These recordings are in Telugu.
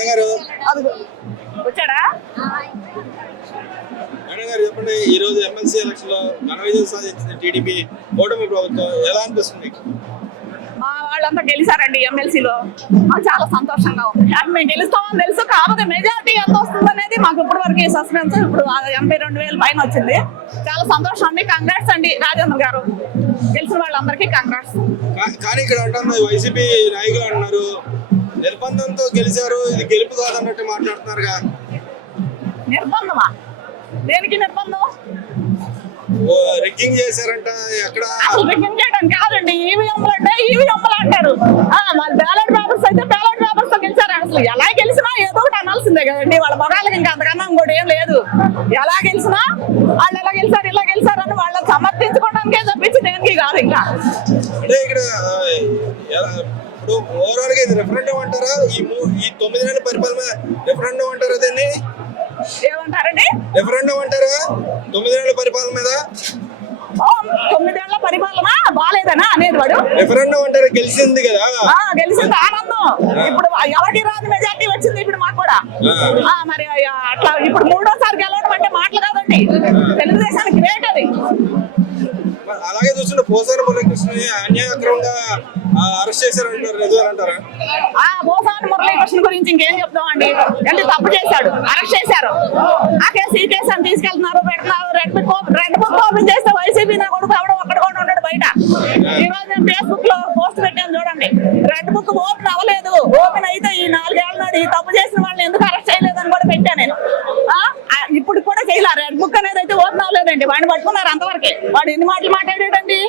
మేడం గారు వచ్చాడా? మేడం గారు చెప్పండి, ఈ రోజు ఎమ్మెల్సీ ఎలక్షన్ లో ఘన విజయం సాధించింది టీడీపీ కూటమి ప్రభుత్వం, ఎలా అనిపిస్తుంది? మా వాళ్ళంతా గెలిచారండి ఎమ్మెల్సీలో. మాకు చాలా సంతోషంగా ఉంది. అది మేము గెలుస్తామని తెలుసు, కాకపోతే మెజారిటీ ఎంత వస్తుంది అనేది మాకు ఇప్పటి వరకు సస్పెన్స్. ఇప్పుడు 82,000 పైన వచ్చింది. చాలా సంతోషం అండి. కంగ్రాట్స్ అండి రాజేంద్ర గారు, గెలిచిన వాళ్ళందరికీ కంగ్రాట్స్. కానీ ఇక్కడ అంటున్నారు వైసీపీ నాయకులు అంటున్నారు నిర్బంధంతో గెలిచారు, ఇది గెలుపు కాదన్నట్టు మాట్లాడుతున్నారుగా. నిర్బంధమా? దేనికి నిర్బంధం? రిగ్గింగ్ చేశారంట. ఎక్కడ అసలు రిగ్గింగ్ చేయడం కాదండి, ఈవీఎంలు అంటే ఈవీఎంలు అంటారు. మరి బ్యాలెట్ పేపర్స్ అయితే బ్యాలెట్ పేపర్స్ తో గెలిచారు. అసలు ఎలా గెలిచినా ఏదో ఒకటి అనాల్సిందే కదండి. వాళ్ళ మొగాళ్ళకి ఇంకా అంతకన్నా ఇంకోటి ఏం లేదు. ఎలా గెలిచినా వాళ్ళు ఎలా గెలిచారు ఇలా గెలిచారు అని వాళ్ళని సమర్థించుకోవడానికే తప్పించి దేనికి కాదు. ఇంకా అంటే ఇక్కడ ఇప్పుడు ఓవరాల్ గా ఇది రెఫరెండం అంటారా? ఈ 9 నెలల పరిపాలన రెఫరెండం అంటారా? దీన్ని ఏమంటారండి? రెఫరెండం అంటారా 9 నెలల పరిపాలన మీద? 9 ఏళ్ల పరిపాలన బాలేదనా అనేది వాడు? రెఫరెండం అంటారా? గెలిచింది కదా, గెలిచింది ఆనందం. ఇప్పుడు ఎవరికి రాని మెజార్టీ వచ్చింది ఇప్పుడు మాకు కూడా. మరి అట్లా ఇప్పుడు 3వ సారి గెలవడం అంటే మాటలు కాదండి. తెలుగుదేశానికి గ్రేట్ అది. అలాగే చూస్తుంటే పోసాని మురళీకృష్ణని అన్యాయక్రమంగా అరెస్ట్ చేశారంటారు, నిజమేనంటారా? పోసాని మురళీకృష్ణ గురించి ఇంకేం చెప్తామండి. అంటే తప్పు చేశాడు, అరెస్ట్ చేశారు. ఆ కేసు ఈ కేసు అని తీసుకెళ్తున్నారు, పెడుతున్నారు. రెడ్ బుక్ ఓపెన్ చేస్తే వైసీపీ నా కొడుకు ఎవడో ఒక్కడ కూడా ఉంటాడు బయట. ఈ రోజు నేను ఫేస్బుక్ లో పోస్ట్ పెట్టాను చూడండి. రెడ్ బుక్ ఓపెన్ అవ్వలేదు. ఓపెన్ అయితే ఈ 4 ఏళ్ల నాడు ఈ తప్పు చేసిన వాళ్ళని ఎందుకు అరెస్ట్ చేయలేదని కూడా పెట్టాను నేను. ఇప్పుడు కూడా చేయలే. రెడ్ బుక్ అనేది అయితే ఓపెన్ అవ్వలేదండి. వాడిని పట్టుకున్నారు అంతవరకే. వాడు ఎన్ని మాటలు మాట్లాడాడండి?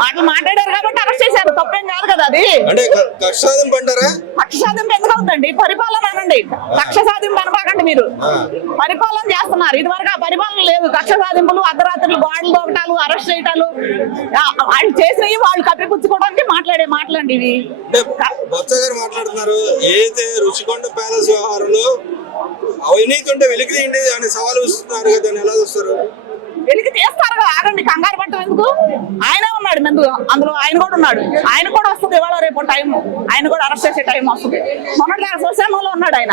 మాటలు మాట్లాడారు కాబట్టి అరెస్ట్ చేశారు. తప్పేం కాదు కదా అది. అంటే కక్ష సాధింపు అంటారా? కక్ష సాధింపు ఎందుకు అవుతుందండి? పరిపాలన అనండి. కక్ష సాధింపు అనబాకండి మీరు. పరిపాలన చేస్తున్నారు. ఇది వరకు ఆ పరిపాలన లేదు. కక్ష సాధింపులు, అర్ధరాత్రులు గోడలు దోకటాలు, అరెస్ట్ చేయటాలు, వాళ్ళు చేసినవి వాళ్ళు కప్పిపుచ్చుకోవడానికి మాట్లాడే మాటలండి ఇవి. బొత్స గారు మాట్లాడుతున్నారు, ఏదైతే రుషికొండ ప్యాలెస్ వ్యవహారంలో అవినీతి ఉంటే వెలికి తీయండి అని సవాలు ఇస్తున్నారు కదా, దాన్ని ఎలా చూస్తారు? వెలికి తీస్తారు. ఆగండి, కంగారు పట్టం ఎందుకు? ఆయనే ఉన్నాడు ముందు అందులో. ఆయన కూడా ఉన్నాడు. ఆయన కూడా వస్తుంది ఇవాళ రేపు టైం. ఆయన కూడా అరెస్ట్ చేసే టైం వస్తుంది. మొన్నటి శ్మశానంలో ఉన్నాడు ఆయన.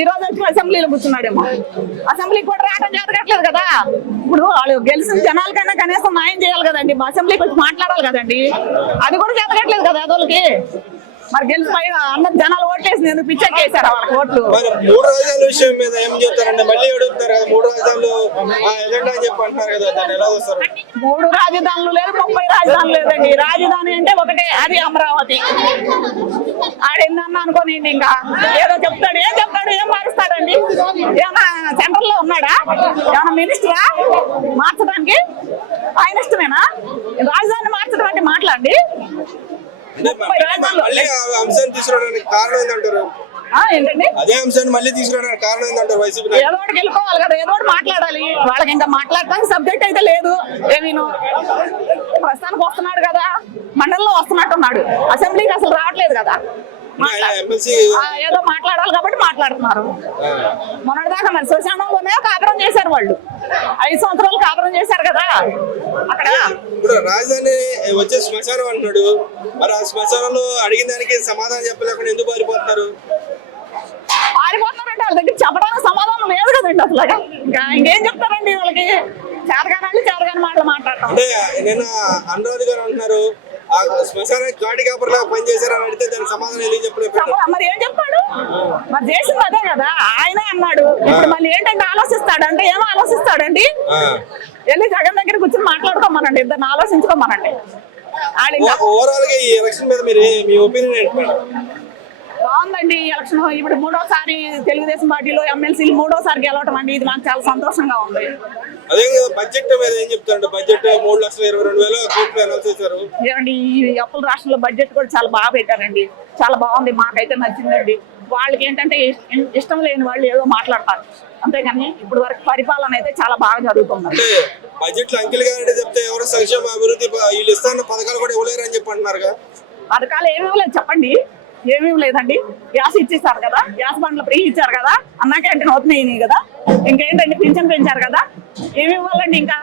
ఈ రోజు వచ్చి అసెంబ్లీలో కూర్చున్నాడేమో. అసెంబ్లీకి కూడా రావడం జరగట్లేదు కదా. ఇప్పుడు వాళ్ళు గెలిచిన జనాలకైనా కనీసం న్యాయం చేయాలి కదండి. అసెంబ్లీకి వచ్చి మాట్లాడాలి కదండి. అది కూడా జరగట్లేదు కదా అదోళ్ళకి. మరి గెలిచిపోయి అందరు జనాలు ఓట్లేసి నేను పిచ్చెక్కేసారు వాళ్ళకి ఓట్లు. 3 రాజధానుల విషయం మీద ఏం చెప్తారండి? మళ్ళీ అడుగుతున్నారు కదా 3 రాజధానులు ఎజెండా అని చెప్పి అంటున్నారు కదా, దాన్ని ఎలా చూస్తారు? 3 రాజధానులు లేదు, 30 రాజధానులు లేదండి. రాజధాని అంటే ఒకటే, అది అమరావతి. ఆడేందన్నా అనుకోనండి. ఇంకా ఏదో చెప్తాడు. ఏం చెప్తాడు? ఏం మారుస్తాడండి? ఏమన్నా సెంట్రల్ లో ఉన్నాడా? ఏమన్నా మినిస్టరా మార్చడానికి? ఆయన ఇష్టమేనా రాజధాని మార్చడం అంటే? మాట్లాడండి. అంశాన్ని తీసుకురావడానికి కారణం ఏంటంటారు? ఏంటండి? అదే అంశాన్ని మళ్ళీ తీసుకురావడానికి కారణం ఏంటంటారు? వైసీపీ ఏదో ఒకటి గెలుకోవాలి కదా, ఏదో ఒకటి మాట్లాడాలి. వాళ్ళకి ఇంకా మాట్లాడటానికి సబ్జెక్ట్ అయితే లేదు. ఏమీను ప్రస్తుతానికి వస్తున్నాడు కదా, మండలిలో వస్తున్నట్టున్నాడు. అసెంబ్లీకి అసలు రావట్లేదు కదా. ఏదో మాట్లాడాలి కాబట్టి మాట్లాడుతున్నారు. మొన్నటిదాకా మరి శ్మశానంలోనే కాపురం చేశారు వాళ్ళు. 5 సంవత్సరాలు కాపురం చేశారు కదా అక్కడ. ఇప్పుడు రాజధాని వచ్చే శ్మశానం అంటున్నాడు. మరి ఆ శ్మశానంలో అడిగిన దానికి సమాధానం చెప్పలేకుండా ఎందుకు పారిపోతున్నారు? పారిపోతున్నారంటే వాళ్ళ దగ్గర చెప్పడానికి సమాధానం లేదు కదండి అసలు. ఇంకా ఇంకేం చెప్తారండి వాళ్ళకి? చేతగాని మాటలు మాట్లాడతాం. అంటే నిన్న అనురాధ గారు అంటున్నారు శ్మశానానికి గాడి కాపర్లాగా పనిచేశారని అడిగితే దానికి సమాధానం ఎందుకు చెప్పలేదు? మరి ఏం చెప్తాడు? మరి చేసింది అదే కదా, ఆయనే అన్నాడు. ఇప్పుడు మళ్ళీ ఏంటంటే ఆలోచిస్తాడు అంటే ఏమో ఆలోచిస్తాడండి. వెళ్ళి జగన్ దగ్గర కూర్చొని మాట్లాడుకోమనండి, ఇద్దరిని ఆలోచించుకోమనండి. ఓవరాల్ గా ఈ ఎలక్షన్ మీద మీ ఒపీనియన్ ఏంటి? బాగుందండి ఎలక్షన్. ఇప్పుడు 3వసారి తెలుగుదేశం పార్టీలో ఎమ్మెల్సీలు 3వసారి గెలవటం అండి. ఇది నాకు చాలా సంతోషంగా ఉంది. అదే బడ్జెట్ మీద ఏం చెప్తారంటే, బడ్జెట్ 3,22,000 కోట్లు అనౌన్స్ చేశారు. ఏమండి ఈ అప్పుల రాష్ట్రంలో బడ్జెట్ కూడా చాలా బాగా పెట్టారండి. చాలా బాగుంది, మాకైతే నచ్చిందండి. వాళ్ళకి ఏంటంటే ఇష్టం లేని వాళ్ళు ఏదో మాట్లాడతారు అంతేగాని ఇప్పుడు వరకు పరిపాలన అయితే చాలా బాగా జరుగుతుంది. బడ్జెట్ లో అంకెలు గారంటే చెప్తే ఎవరు సంక్షేమ అభివృద్ధి వీళ్ళు ఇస్తున్న పథకాలు కూడా ఇవ్వలేరు అని చెప్పి అంటున్నారు. పథకాలు ఏమేమి లేదు చెప్పండి. ఏమేమి లేదండి. గ్యాస్ ఇచ్చేసారు కదా, గ్యాస్ బండ్లు ఫ్రీ ఇచ్చారు కదా, అన్నా క్యాంటీన్ అవుతున్నాయి కదా, ఇంకేంటండి పింఛన్ పెంచారు కదా, ఏమి ఇవ్వాలండి ఇంకా?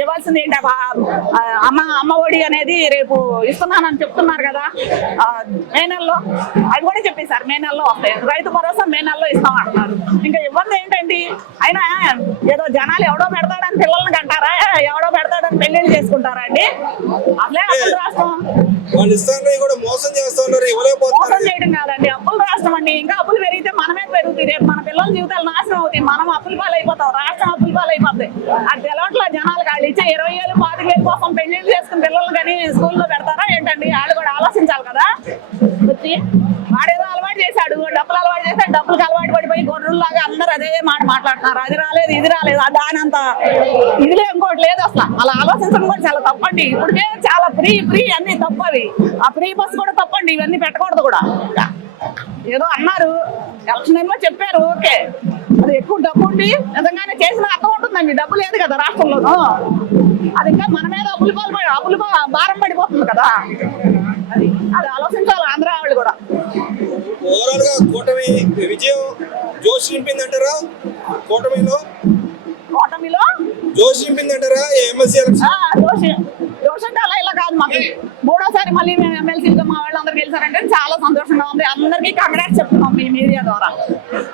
ఇవ్వాల్సింది ఏంటి అమ్మ ఒడి అనేది రేపు ఇస్తున్నానని చెప్తున్నారు కదా మే నెలలో, అది కూడా చెప్పేశారు మే నెలలో వస్తాయి. రైతు భరోసా మే నెలలో ఇస్తామంటున్నారు. ఇంకా ఇబ్బంది ఏంటండి? అయినా ఏదో జనాలు ఎవడో పెడతాడని పిల్లల్ని కంటారా, ఎవడో పెడతాడని పెళ్లిళ్ళు చేసుకుంటారా అండి? అసలే అప్పుల రాష్ట్రం. వాళ్ళు ఇస్తారని కూడా మోసం చేస్తా ఉన్నారు, ఇవ్వలేకపోతున్నారు. మోసం చేయడం కాదండి, అప్పుల రాష్ట్రం అండి. ఇంకా అప్పులు పెరిగితే మనమే పెరుగుతాయి, రేపు మన పిల్లల జీవితాలు నాశనం అవుతాయి, మనం అప్పుల పాలు అయిపోతాం, రాష్ట్రం అప్పుల పాలు అయిపోద్ది. అది తెలవట్ల జనాలు. వాళ్ళు ఇచ్చే 20,000 25,000 కోసం పెళ్లిళ్ళు చేసుకుని పిల్లలు కానీ స్కూల్లో పెడతారా ఏంటండి? వాళ్ళు కూడా ఆలోచించాలి కదా. వచ్చి వాడేదో అలవాటు చేశాడు, డబ్బులు అలవాటు చేశాడు, డబ్బులకు అలవాటు పడిపోయి గొర్రెల్లాగా అందరూ అదే మాట మాట్లాడుతున్నారు. అది రాలేదు, ఇది రాలేదు, దాని అంత ఇదిలే ఇంకోటి లేదు. అసలు అలా ఆలోచించడం కూడా చాలా తప్పండి. ఇప్పటికే చాలా ఫ్రీ అన్ని తప్పవి. ఆ ఫ్రీ బస్ కూడా తప్పండి, ఇవన్నీ పెట్టకూడదు కూడా. ఏదో అన్నారు ఎలక్షన్ టైంలో చెప్పారు, ఓకే. అది ఎక్కువ డబ్బు ఉండి నిజంగానే చేసిన అర్థం ఉంటుందండి. డబ్బు లేదు కదా రాష్ట్రంలోనూ, అది ఇంకా మన మీద అప్పులు భారం పడిపోతుంది కదా. అది ఆలోచించాలి ఆంధ్ర వాళ్ళు కూడా. ఓవరాల్ గా కూటమి విజయం జోష్ నింపిందంటారా? కూటమిలో జోష్ నింపిందంటారా ఎమ్మెల్సీ ఎలక్షన్? జోష్ అంటే అలా ఇలా కాదు. మాకు 3వ సారి మళ్ళీ మేము ఎమ్మెల్సీగా మా వాళ్ళందరూ గెలిచారంటే చాలా సంతోషంగా ఉంది. అందరికీ కంగ్రాట్స్ చెప్తున్నాం మీ మీడియా ద్వారా.